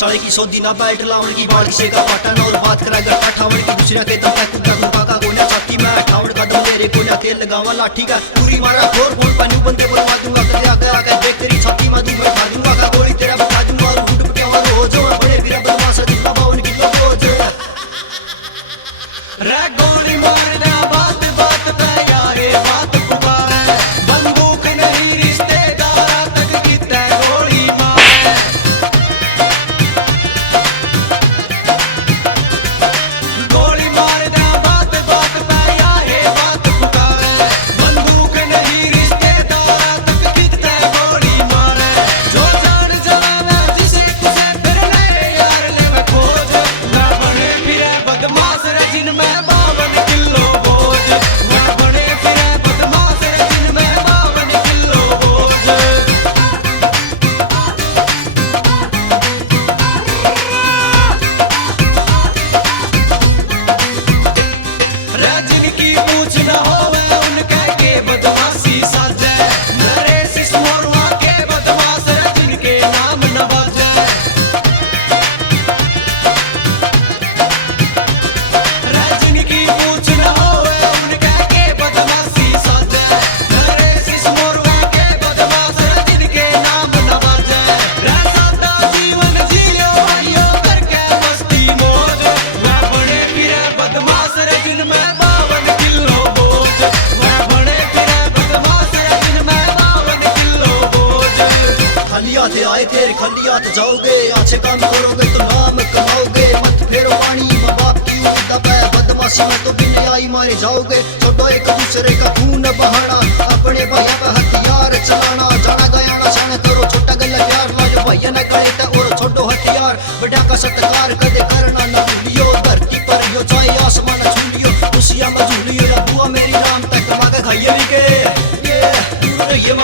साले की सौदी ना बैठ लावण की बाल किसे का पाटा ना और बात करा गट्टा ठावण की दूसरा के दम तक कुत्ता कुत्ता का गोला छाती में ठावण का दम मेरे कोला तेल लगावा लाठी का पूरी मारा फोर फोन पानी बंदे पर मार दूंगा कदे आके आके देख तेरी छाती में दूं बैठा दूंगा का गोली तेरा बता दूंगा और गुड पे क्या हो जो बड़े वीरा बदमाश जितना 52 किलो बोझ रे गोली मार दे बात बात पे यारे बात पुकारे बंदूक नहीं रिश्तेदार तक कितने गोली मारे गोली मार दे बात बात पे यारे बात पुकारे बंदूक नहीं रिश्तेदार तक कितने गोली मारे जो जान जवाना जिसे तुझे फिर मेरे यार ले मैं खोज ना बने फिरे बदमाश रे जिनमें 52 किलो बोझ ना बने फिरे बदमाश रे जिनमें 52 किलो बोझ रे जिनकी पूछ न होवे उनके के बदमाशी साजे मेरे सिस्मोरवा के बदमाश रे जिनके नाम न बाजे रे जिनकी पूछ न होवे उनके के बदमाशी साजे मेरे सिस्मोरवा के बदमाश रे जिनके नाम न बाजे रे सादा जीवन जियो भाइयों करके मस्ती मौज मैं बड़े फिरे बदमाश रे जिनमें 52 किलो बोझ मैं बड़े फिरे बदमाश रे जिनमें 52 किलो बोझ खाली हाथ आए थे खाली हाथ जाओगे अच्छे काम करोगे तो नाम कमाओगे मत फेरो पानी माँ बाप की उम्मीद पे बदमाशी में तो बिना आई मारे जाओगे छोड़ो एक दूसरे का खून बहाना अपने भैया पे हथियार चलाना जाना गया ना जाने करो छोटा गला प्यार लाजो भैया न कहे तो और छोटो हथियार बड़ा का सत्कार कदे करना न भूलियो धरती पर यो चाहे आसमान छूलियो खुशियां में झूलियो या बुआ मेरी नाम तक कमा के खाइए भी के ये